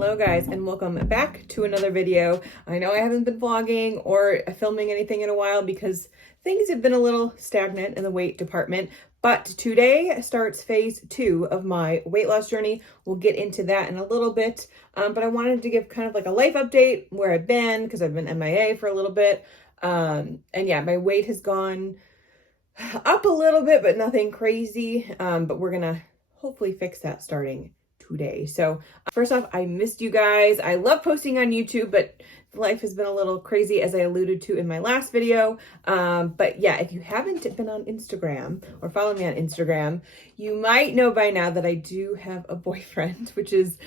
Hello guys, and welcome back to another video. I know I haven't been vlogging or filming anything in a while because things have been a little stagnant in the weight department, but today starts phase 2 of my weight loss journey. We'll get into that in a little bit, but I wanted to give kind of like a life update where I've been because I've been MIA for a little bit. And yeah, my weight has gone up a little bit, but nothing crazy. But we're gonna hopefully fix that starting today. So first off, I missed you guys. I love posting on YouTube, but life has been a little crazy as I alluded to in my last video. But yeah, if you haven't been on Instagram or follow me on Instagram, you might know by now that I do have a boyfriend, which is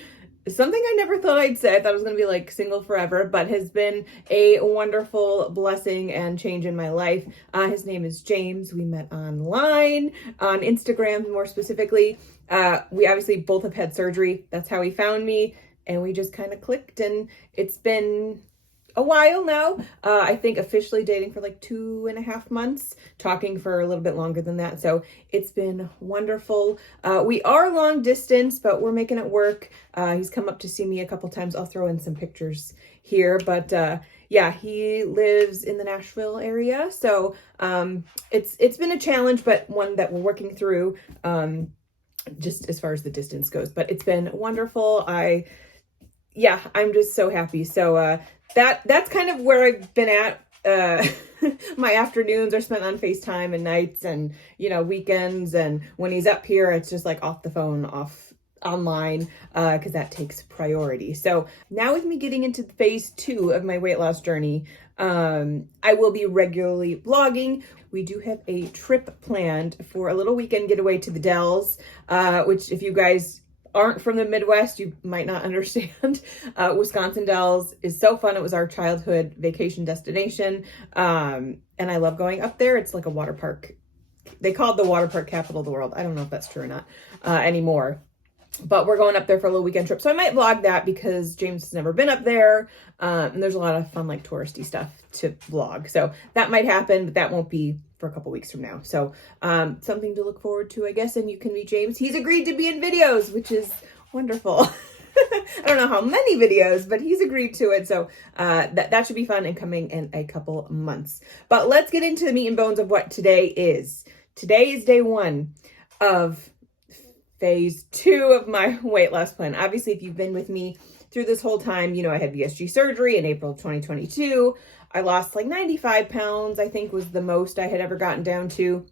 something I never thought I'd say. I thought I was going to be like single forever, but has been a wonderful blessing and change in my life. His name is James. We met online on Instagram, more specifically. We obviously both have had surgery. That's how he found me, and we just kind of clicked, and it's been a while now. I think officially dating for like 2.5 months, talking for a little bit longer than that. So it's been wonderful. We are long distance, but we're making it work. He's come up to see me a couple times. I'll throw in some pictures here, but yeah, he lives in the Nashville area. So it's been a challenge, but one that we're working through just as far as the distance goes, but it's been wonderful. I'm just so happy. So that's kind of where I've been at. My afternoons are spent on FaceTime and nights and, weekends. And when he's up here, it's just like off the phone, off online, because that takes priority. So now with me getting into phase 2 of my weight loss journey, I will be regularly vlogging. We do have a trip planned for a little weekend getaway to the Dells, which if you guys aren't from the Midwest, you might not understand. Wisconsin Dells is so fun. It was our childhood vacation destination. And I love going up there. It's like a water park. They call it the water park capital of the world. I don't know if that's true or not anymore. But we're going up there for a little weekend trip. So I might vlog that because James has never been up there. And there's a lot of fun, like touristy stuff to vlog. So that might happen, but that won't be for a couple weeks from now. So something to look forward to, I guess. And you can meet James. He's agreed to be in videos, which is wonderful. I don't know how many videos, but he's agreed to it. So that should be fun and coming in a couple months. But let's get into the meat and bones of what today is. Today is day 1 of phase 2 of my weight loss plan. Obviously, if you've been with me through this whole time, I had VSG surgery in April of 2022. I lost like 95 pounds, I think was the most I had ever gotten down to.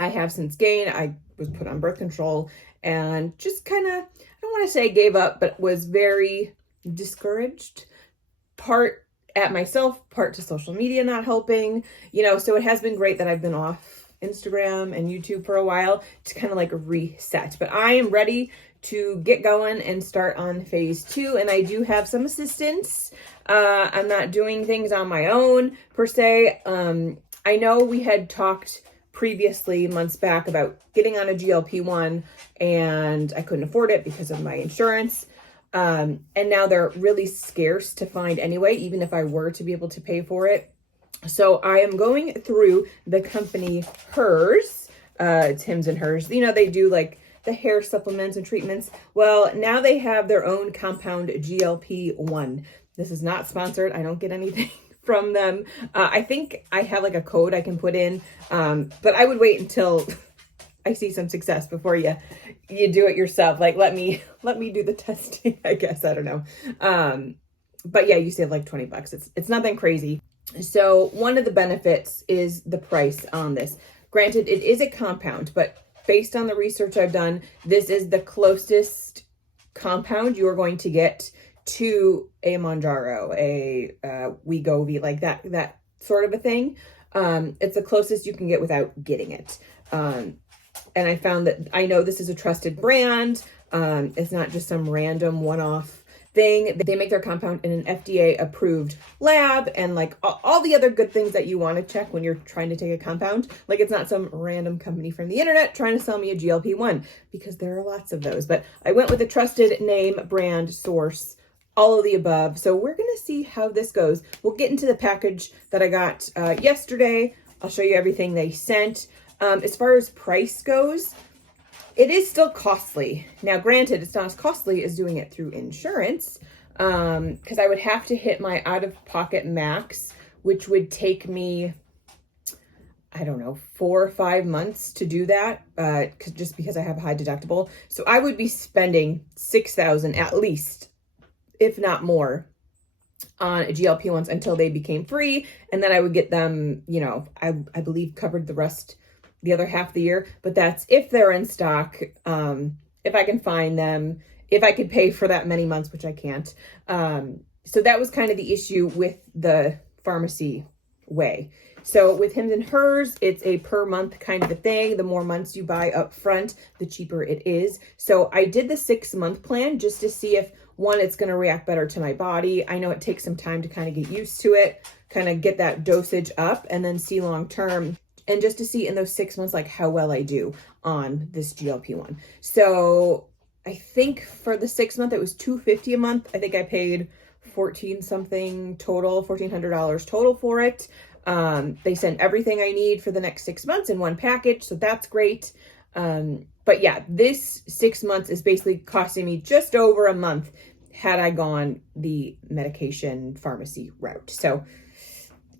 I have since gained. I was put on birth control and just kind of, I don't want to say gave up, but was very discouraged. Part at myself, part to social media not helping, so it has been great that I've been off Instagram and YouTube for a while to kind of like reset, but I am ready to get going and start on phase 2. And I do have some assistance. I'm not doing things on my own per se. I know we had talked previously months back about getting on a GLP-1 and I couldn't afford it because of my insurance. And now they're really scarce to find anyway, even if I were to be able to pay for it. So I am going through the company Hers. It's Hims and Hers. They do like the hair supplements and treatments. Well, now they have their own compound GLP-1. This is not sponsored. I don't get anything from them. I think I have like a code I can put in, but I would wait until I see some success before you do it yourself. Like let me do the testing, I guess. I don't know. But yeah, you save like $20. It's nothing crazy. So one of the benefits is the price on this. Granted, it is a compound, but based on the research I've done, this is the closest compound you are going to get to a Mounjaro, a Wegovy, like that sort of a thing. It's the closest you can get without getting it. And I found that I know this is a trusted brand. It's not just some random one-off thing. They make their compound in an FDA approved lab and like all the other good things that you want to check when you're trying to take a compound. Like it's not some random company from the internet trying to sell me a GLP-1 because there are lots of those. But I went with a trusted name, brand, source, all of the above. So we're going to see how this goes. We'll get into the package that I got yesterday. I'll show you everything they sent. As far as price goes, it is still costly. Now, granted, it's not as costly as doing it through insurance, because I would have to hit my out-of-pocket max, which would take me, I don't know, 4 or 5 months to do that, just because I have a high deductible. So I would be spending $6,000 at least, if not more, on GLP-1s until they became free. And then I would get them, you know, I believe covered the other half of the year, but that's if they're in stock, if I can find them, if I could pay for that many months, which I can't. So that was kind of the issue with the pharmacy way. So with Hims and Hers, it's a per month kind of a thing. The more months you buy up front, the cheaper it is. So I did the 6-month plan just to see if, one, it's going to react better to my body. I know it takes some time to kind of get used to it, kind of get that dosage up, and then see long term. And just to see in those 6 months, like how well I do on this GLP-1. So I think for the 6 month, it was $250 a month. I think I paid $1,400 total for it. They sent everything I need for the next 6 months in one package. So that's great. But yeah, this 6 months is basically costing me just over a month had I gone the medication pharmacy route. So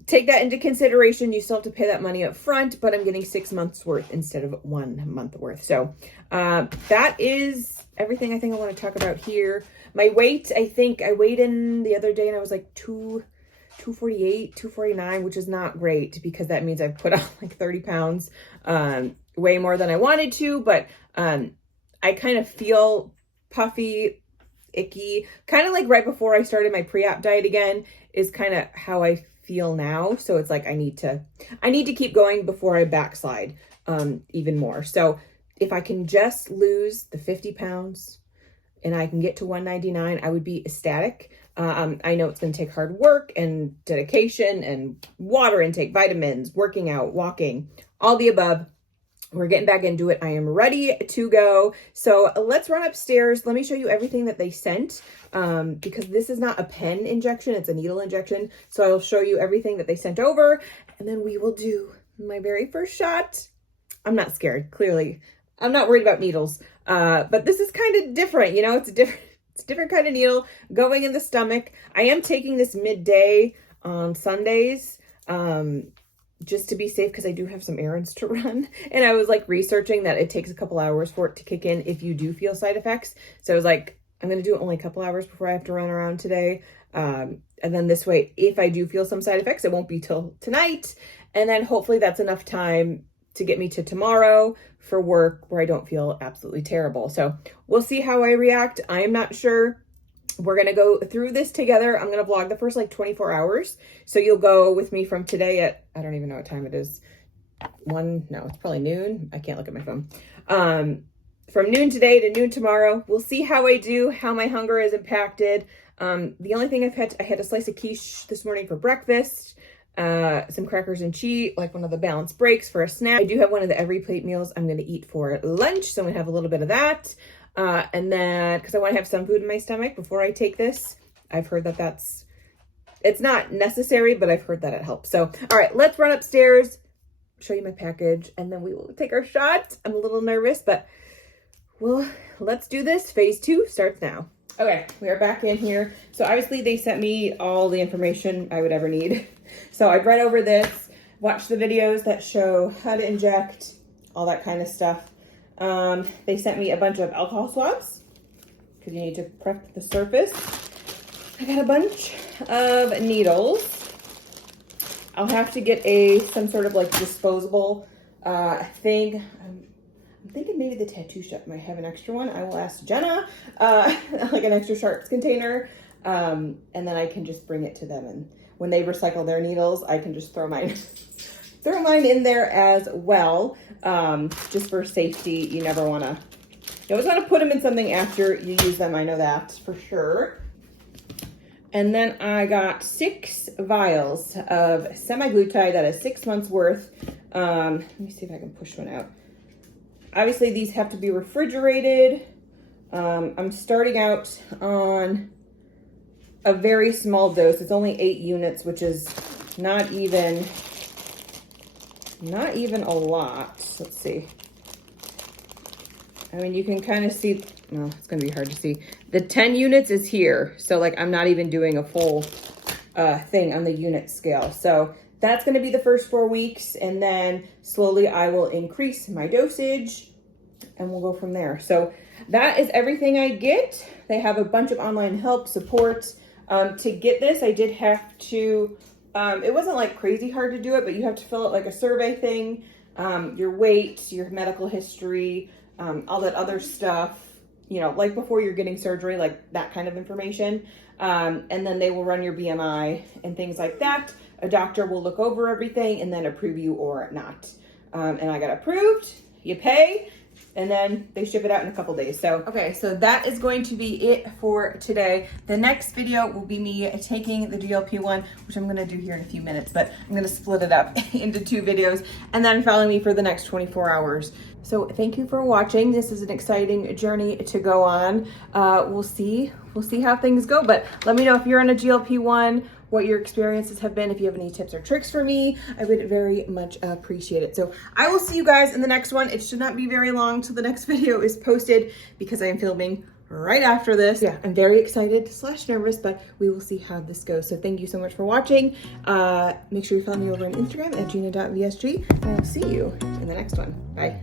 take that into consideration. You still have to pay that money up front, but I'm getting 6 months worth instead of 1 month worth. So that is everything I think I want to talk about here. My weight, I think I weighed in the other day and I was like 248, 249, which is not great because that means I've put on like 30 pounds, way more than I wanted to, but I kind of feel puffy, icky, kind of like right before I started my pre-op diet again is kind of how I feel now. So it's like I need to keep going before I backslide even more. So if I can just lose the 50 pounds and I can get to 199, I would be ecstatic. I know it's going to take hard work and dedication and water intake, vitamins, working out, walking, all the above. We're getting back into it. I am ready to go. So let's run upstairs. Let me show you everything that they sent, because this is not a pen injection. It's a needle injection. So I'll show you everything that they sent over, and then we will do my very first shot. I'm not scared, clearly. I'm not worried about needles, but this is kind of different. You know, it's a different kind of needle going in the stomach. I am taking this midday on Sundays, just to be safe, because I do have some errands to run. And I was like researching that it takes a couple hours for it to kick in if you do feel side effects. So I was like, I'm going to do it only a couple hours before I have to run around today. And then this way, if I do feel some side effects, it won't be till tonight. And then hopefully that's enough time to get me to tomorrow for work where I don't feel absolutely terrible. So we'll see how I react. I am not sure. We're going to go through this together. I'm going to vlog the first like 24 hours. So you'll go with me from today at, I don't even know what time it is. It's probably noon. I can't look at my phone. From noon today to noon tomorrow. We'll see how I do, how my hunger is impacted. The only thing I had a slice of quiche this morning for breakfast. Some crackers and cheese, like one of the balanced breaks for a snack. I do have one of the every plate meals I'm going to eat for lunch. So I'm going to have a little bit of that. And then, because I want to have some food in my stomach before I take this. I've heard that it's not necessary, but I've heard that it helps. So, all right, let's run upstairs, show you my package, and then we will take our shot. I'm a little nervous, but let's do this. Phase 2 starts now. Okay, we are back in here. So obviously they sent me all the information I would ever need. So I've read over this, watched the videos that show how to inject, all that kind of stuff. They sent me a bunch of alcohol swabs because you need to prep the surface. I got a bunch of needles. I'll have to get some sort of like disposable thing. I'm thinking maybe the tattoo shop might have an extra one. I will ask Jenna, like an extra sharps container. And then I can just bring it to them. And when they recycle their needles, I can just throw mine in there as well, just for safety. You always want to put them in something after you use them. I know that for sure. And then I got 6 vials of semaglutide. That is 6 months worth. Let me see if I can push one out. Obviously these have to be refrigerated. I'm starting out on a very small dose. It's only 8 units, which is not even a lot. Let's see. I mean, you can kind of see, well, it's gonna be hard to see. The 10 units is here. So like, I'm not even doing a full thing on the unit scale. So that's gonna be the first 4 weeks. And then slowly I will increase my dosage and we'll go from there. So that is everything I get. They have a bunch of online help, support. To get this, I did have to, it wasn't like crazy hard to do it, but you have to fill out like a survey thing, your weight, your medical history, all that other stuff, you know, like before you're getting surgery, like that kind of information. And then they will run your BMI and things like that. A doctor will look over everything and then approve you or not. And I got approved, you pay, and then they ship it out in a couple days. So, okay, so that is going to be it for today. The next video will be me taking the GLP-1, which I'm gonna do here in a few minutes, but I'm gonna split it up into 2 videos and then follow me for the next 24 hours. So thank you for watching. This is an exciting journey to go on. We'll see how things go, but let me know if you're on a GLP-1, what your experiences have been. If you have any tips or tricks for me, I would very much appreciate it. So I will see you guys in the next one. It should not be very long till the next video is posted because I am filming right after this. Yeah, I'm very excited / nervous, but we will see how this goes. So thank you so much for watching. Make sure you follow me over on Instagram at GinaVSG, and I'll see you in the next one. Bye.